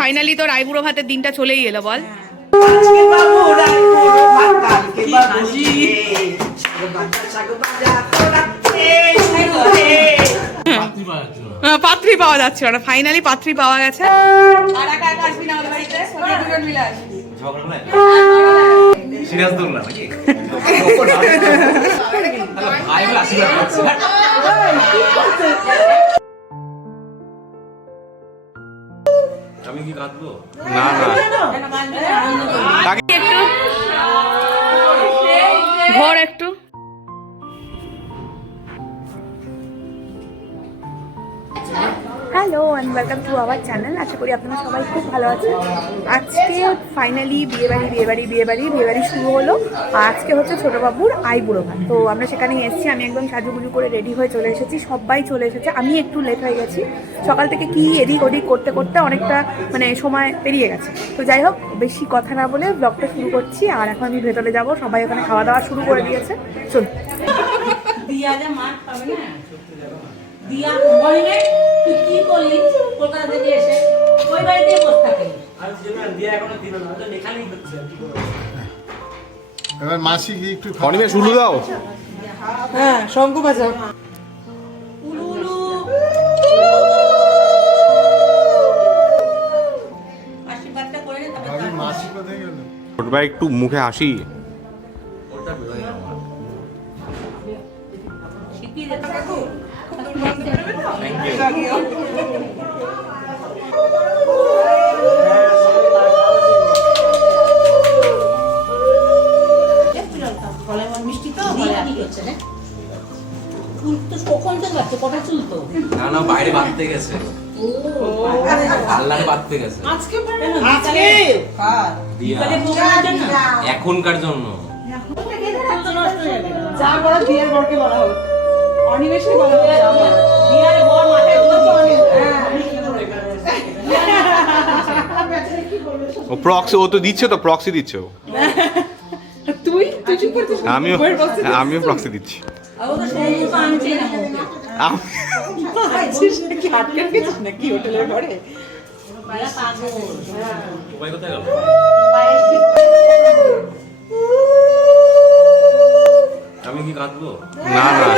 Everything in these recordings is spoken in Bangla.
ফাইনালি তোর আইবুড়ো ভাতের দিনটা চলেই এলো বল। আহ, পাত্রী পাওয়া যাচ্ছে না। ফাইনালি পাত্রী পাওয়া গেছে। আর আমি কি কাঁদবো? না না। একটু ঘর একটু। Hello and welcome to our channel আশা করি আপনারা সবাই খুব ভালো আছেন। আজকে ফাইনালি বিয়েবাড়ি বিয়েবাড়ি বিয়েবাড়ি বিয়েবাড়ি শুরু হলো। আজকে হচ্ছে ছোটোবাবুর আই বুড়ো ভাত। তো আমরা সেখানে এসেছি, আমি একদম সাজুগুজু করে রেডি হয়ে চলে এসেছি। সবাই চলে এসেছে, আমি একটু লেট হয়ে গেছি। সকাল থেকে কি এদিক ওদিক করতে করতে অনেকটা মানে সময় পেরিয়ে গেছে। তো যাই হোক, বেশি কথা না বলে ব্লগটা শুরু করছি। আর এখন আমি ভেতরে যাব, সবাই ওখানে খাওয়া দাওয়া শুরু করে দিয়েছে। চল দিয়া পাবে না? দিয়া এবার মাসি কি একটু অনিমে শুরু দাও। হ্যাঁ শঙ্কু বাজাও উলু উলু। আশীর্বাদটা করে নে তারপর হচ্ছে রে চুল তো কখন থেকে যাচ্ছে কটা চুল তো? না না বাইরে বাঁধতে গেছে। গেছে। আজকে আজকে? দিয়া। বিকালে প্রোগ্রামের জন্য? এখনকার জন্য। হয়ে যাবে। যা করা বিয়ের বরকে বলা হোক। অনিমেষকে বলা হোক যা বর মাথায় ও প্রক্সি ও তো দিচ্ছে তো প্রক্সি দিচ্ছে ও। তুই তুই চুপ করছিস আমিও আমিও প্রক্সি দিচ্ছি। আম- নাকি? হোটেলের ঘরে কি কাঁদবো? না না।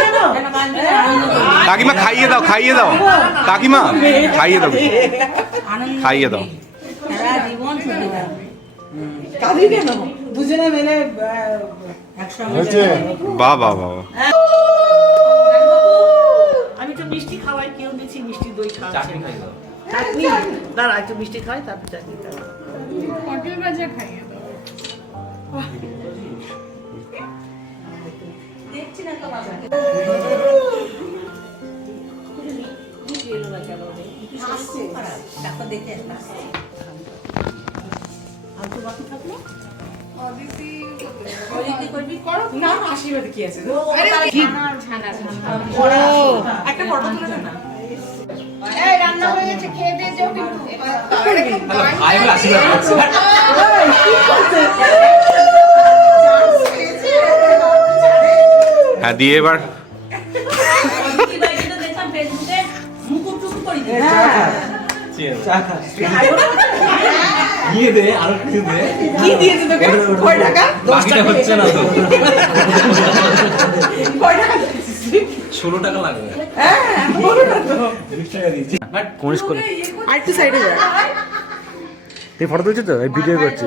কাকিমা খাইয়ে দাও খাইয়ে দাও। কাকিমা খাইয়ে দাও। খাইয়ে দাও। কাঁদি কেন? দুজনে মিলে একসঙ্গে হয়েছে? বা বা বা বা। আমি তো মিষ্টি খাওয়াই কেউ দিচ্ছি মিষ্টি দই খাওয়াচ্ছি খাই চাটনি? দাঁড়া একটু মিষ্টি খাই তারপর চাটনি খাওয়া দেখছি না তো বাবাকে বাকি থাকল? অদিতি করবি? করো। না আশীর্বাদ কি আছে? একটা ফটো তুলে দে না। ভাই বলে আশীর্বাদ করছে। হ্যাঁ দিয়ে এবার। মুকুট টুকু করে দিয়েছে দিয়ে দে আরও কিছু দে কি দিয়েছে তোকে? কয় টাকা? দশ বাকিটা টাকা হচ্ছে না তো। কয় টাকা? ষোলো টাকা লাগবে। হ্যাঁ বলো না তো। কনিষ্ক আর একটু সাইডে যা। তুই ফটো তুলছিস তো? ভিডিও করছি।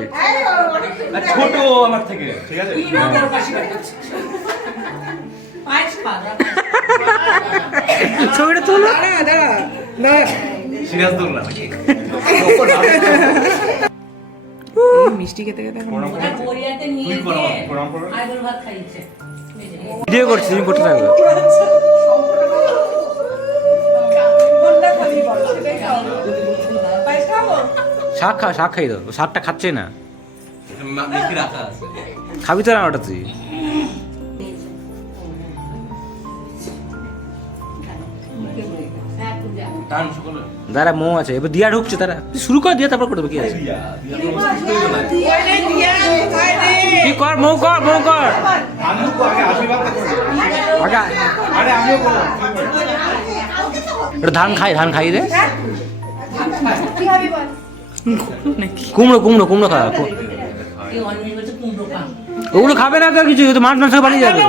ছোট আমার থেকে ঠিক আছে? ছবিটা তোলো। দাঁড়া দাঁড়া। নাকি? মিষ্টি খেতে খেতে ভিডিও করছি তুমি করতে থাকো শাক খা শাক খাই দাও ও শাকটা খাচ্ছে না। খাবি তো না ওটা তুই দাঁড়া মৌ আছে। এবার দিয়া ঢুকছে তারা তুই শুরু করে দিয়া তারপর করবে কি আছে? হয়ে কর মৌ কর মৌ কর ধান খাই ধান খাই রে কুমড়ো কুমড়ো কুমড়ো কুমড়ো ওগুলো খাবে না কিছু তো মাছ মাংস বাড়ি যাবে।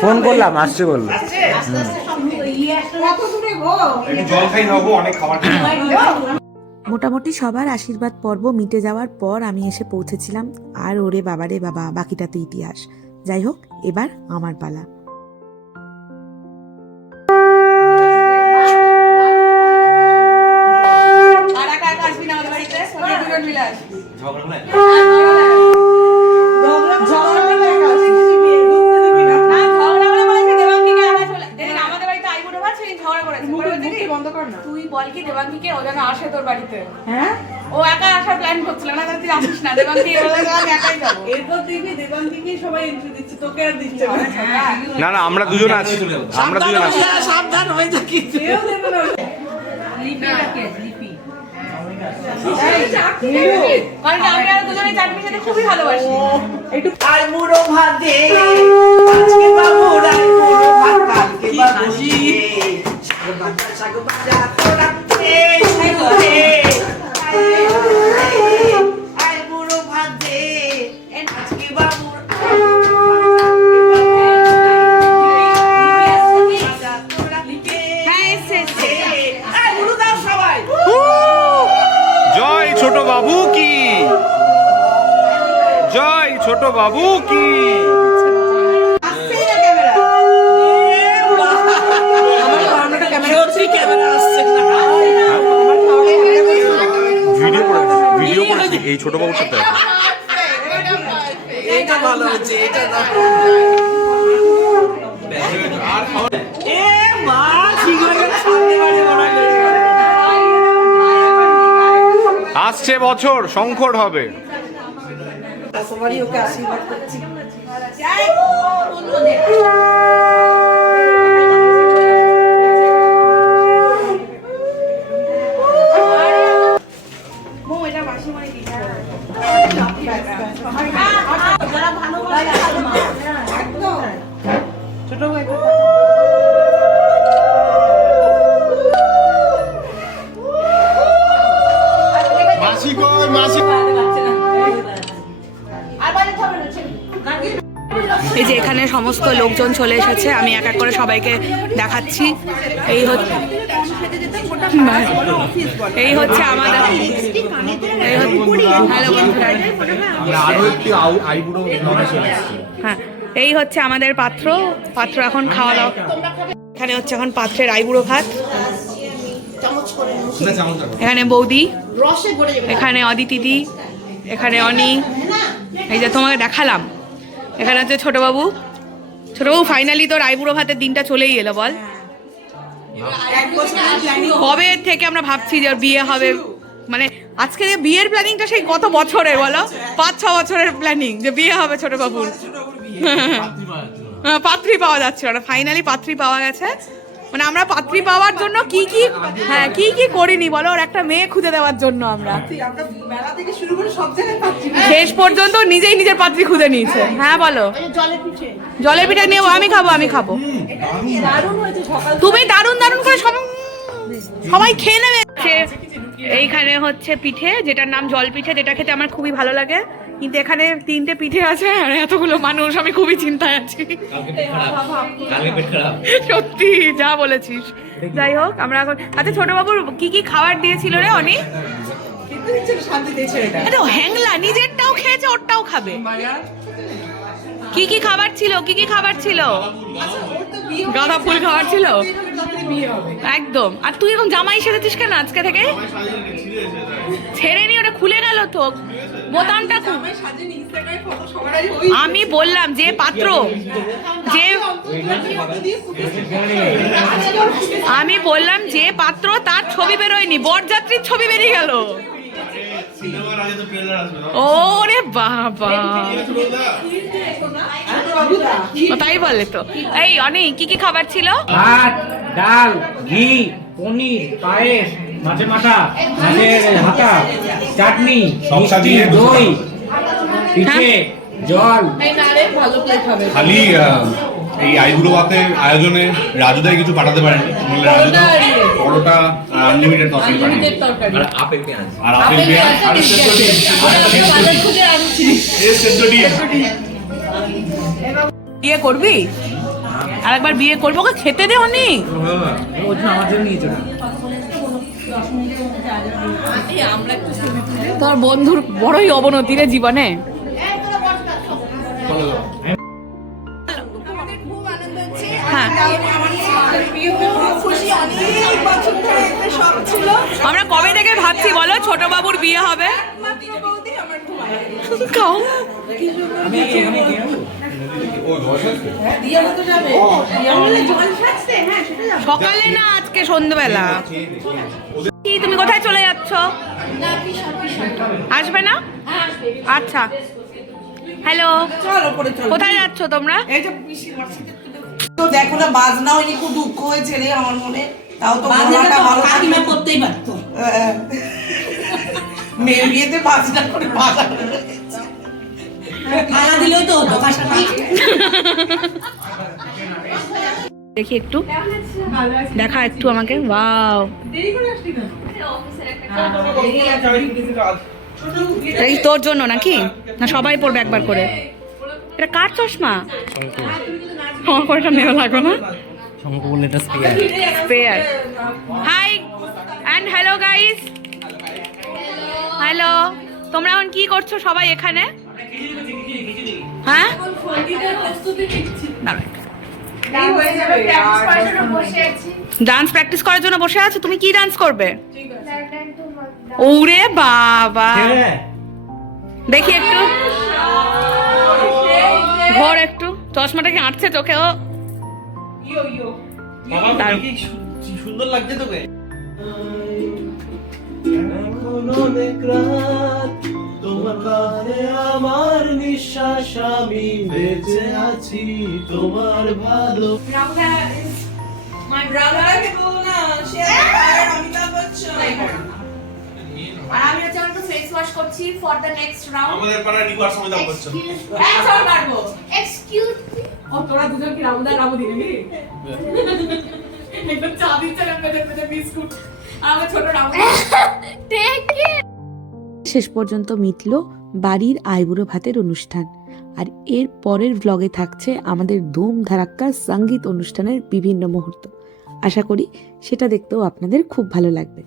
ফোন করলাম আসছে বলল ইয়ে মোটামুটি সবার আশীর্বাদ পর্ব মিটে যাওয়ার পর আমি এসে পৌঁছেছিলাম। আর ওরে বাবারে বাবা বাকিটা তো ইতিহাস। যাই হোক এবার আমার পালা। ঝগড়া না দেবাঙ্গি বলে আমি একাই যাব। এরপর দেখবি দেবাঙ্গিকে সবাই এন্ট্রি দিচ্ছে তোকে আর দিচ্ছে না। না আমরা দুজন আছি। আমরা দুজন আছি। সাবধান হয়ে যা, হয়ে লিপি রাখে লিপি। খুবই ভালোবাসি। বুড়ো ভাত দে। আজকে বাবু রাই বুড়ো ভাত কালকে বাবু দে শাক ভাজা শাক তোরা ভিডিও করেছি এই ছোট বাবুর সাথে। এটা ভালো হচ্ছে এটা দাও এ মা ঠিক হয়ে গেল সামনে বাড়ি আসছে বছর সংকট হবে। সবারই ওকে আশীর্বাদ করছি। এই যে এখানে সমস্ত লোকজন চলে এসেছে, আমি এক এক করে সবাইকে দেখাচ্ছি। এই হচ্ছে এই হচ্ছে আমাদের হ্যাঁ এই হচ্ছে আমাদের পাত্র। পাত্র এখন খাওয়া দাওয়া এখানে হচ্ছে এখন পাত্রের আইবুড়ো ভাত। এখানে বৌদি। এখানে অদিতিদি। এখানে অনি। এই যে তোমাকে দেখালাম। এখানে হচ্ছে ছোটবাবু। ছোটবাবু ফাইনালি তোর আইবুড়ো ভাতের দিনটা চলেই এলো বল। কবে থেকে আমরা ভাবছি যে বিয়ে হবে? মানে আজকে যে বিয়ের প্ল্যানিংটা সেই কত বছরের বলো? পাঁচ ছ বছরের প্ল্যানিং যে বিয়ে হবে ছোট বাবুর হ্যাঁ, পাত্রী পাওয়া যাচ্ছে ফাইনালি পাত্রী পাওয়া গেছে। মানে আমরা পাত্রী পাওয়ার জন্য কি কি হ্যাঁ কি কি করিনি বলো ওর একটা মেয়ে খুঁজে দেওয়ার জন্য আমরা। আমরা মেলা থেকে শুরু করে সব জায়গায় শেষ পর্যন্ত নিজেই নিজের পাত্রী খুঁজে নিয়েছে। হ্যাঁ বলো। জলের পিঠে। নিয়ে আমি খাব আমি খাব। তুমি দারুণ দারুণ করে সব সবাই খেয়ে নেবে। এইখানে হচ্ছে পিঠে যেটার নাম জল পিঠে যেটা খেতে আমার খুবই ভালো লাগে। কিন্তু এখানে তিনটে পিঠে আছে আর এতগুলো মানুষ আমি খুবই চিন্তায় আছি। কালকে পেট খারাপ। সত্যি যা বলেছিস। যাই হোক আমরা এখন আচ্ছা ছোটবাবুর কি কি খাবার দিয়েছিল রে অনি? কিন্তু দিচ্ছে শান্তি দিয়েছে এটা। আরে ও হ্যাংলা নিজেরটাও খেয়েছে ওরটাও খাবে। কি কি খাবার ছিল কি কি খাবার ছিল? গাঁদা ফুল খাবার ছিল? একদম। আর তুই এখন জামাই সেরেছিস কেন আজকে থেকে? ছেড়ে নি ওটা খুলে গেল তো। বোতামটা আমি বললাম যে পাত্র যে আমি বললাম যে পাত্র তার ছবি বেরোয়নি বরযাত্রীর ছবি বেরিয়ে গেল। ওরে বাবা। তাই বলে তো। এই অনেক কি কি খাবার ছিল? ভাত ডাল ঘি পনির পায়েস মাছের মাথা মাছের হাতা চাটনি মিষ্টি দই পিঠে জল। খালি এই আয়োজনে রাজুদাই কিছু পাঠাতে পারেনি। পরোটা আনলিমিটেড তরকারি পাঠিয়ে আনলিমিটেড দিন। তরকারি আর আপেল পেঁয়াজ। আর আপেল পেঁয়াজ আর সেদ্ধ ডিম। বিয়ে করবি? আর একবার বিয়ে করব? ওকে খেতে দে অনেক। তোর বন্ধুর বড়ই অবনতি রে জীবনে। হ্যাঁ। আমরা কবে থেকে ভাবছি বলো? ছোট বাবুর বিয়ে হবে। সকালে না আজকে সন্ধ্যেবেলা কি তুমি কোথায় চলে যাচ্ছ? আসবে না? আচ্ছা। হ্যালো কোথায় যাচ্ছ তোমরা? তো দেখো না বাজনা হয়নি খুব দুঃখ হয়েছে রে আমার মনে। তাও তো বাজনাটা ভালো কাকিমা করতেই পারতো। হ্যাঁ। মেয়ের বিয়েতে বাজনা করে বাজানো থালা দিলেও তো হতো দেখি একটু। দেখা একটু আমাকে। ওয়াও এটা কি তোর জন্য নাকি? না সবাই পড়বে একবার করে। এটা কার চশমা? আমার করে এটা নেওয়া লাগো না? শঙ্কর বললে এটা spare spare hi and hello guys hello তোমরা এখন? কি করছ সবাই এখানে হ্যাঁ ডান্স প্র্যাকটিস করার জন্য বসে আছো। তুমি কি ডান্স করবে? ওরে বাবা। দেখি একটু। ঘর একটু। চশমাটা কি আঁটছে চোখে ও। সুন্দর লাগছে তোকে। তোমার আমার নিঃশ্বাস আমি বেঁচে আছি তোমার ভালো আর আমি হচ্ছে একটু ফেস ওয়াশ করছি ফর দ্য নেক্সট রাউন্ড আমাদের পাড়া রিকোয়ার সময় দাম করছ এক চল মারবো। এক্সকিউজ ও তোরা দুজন কি রাউন্ডার রাবো দিবি নাকি? একদম চা দিচ্ছে না পেটে পেটে বিস্কুট আর আমার ছোট টেক ইট শেষ পর্যন্ত মিটল বাড়ির আইবুড়ো ভাতের অনুষ্ঠান। আর এর পরের ব্লগে থাকছে আমাদের ধুম ধারাক্কা সংগীত অনুষ্ঠানের বিভিন্ন মুহূর্ত। আশা করি সেটা দেখতেও আপনাদের খুব ভালো লাগবে।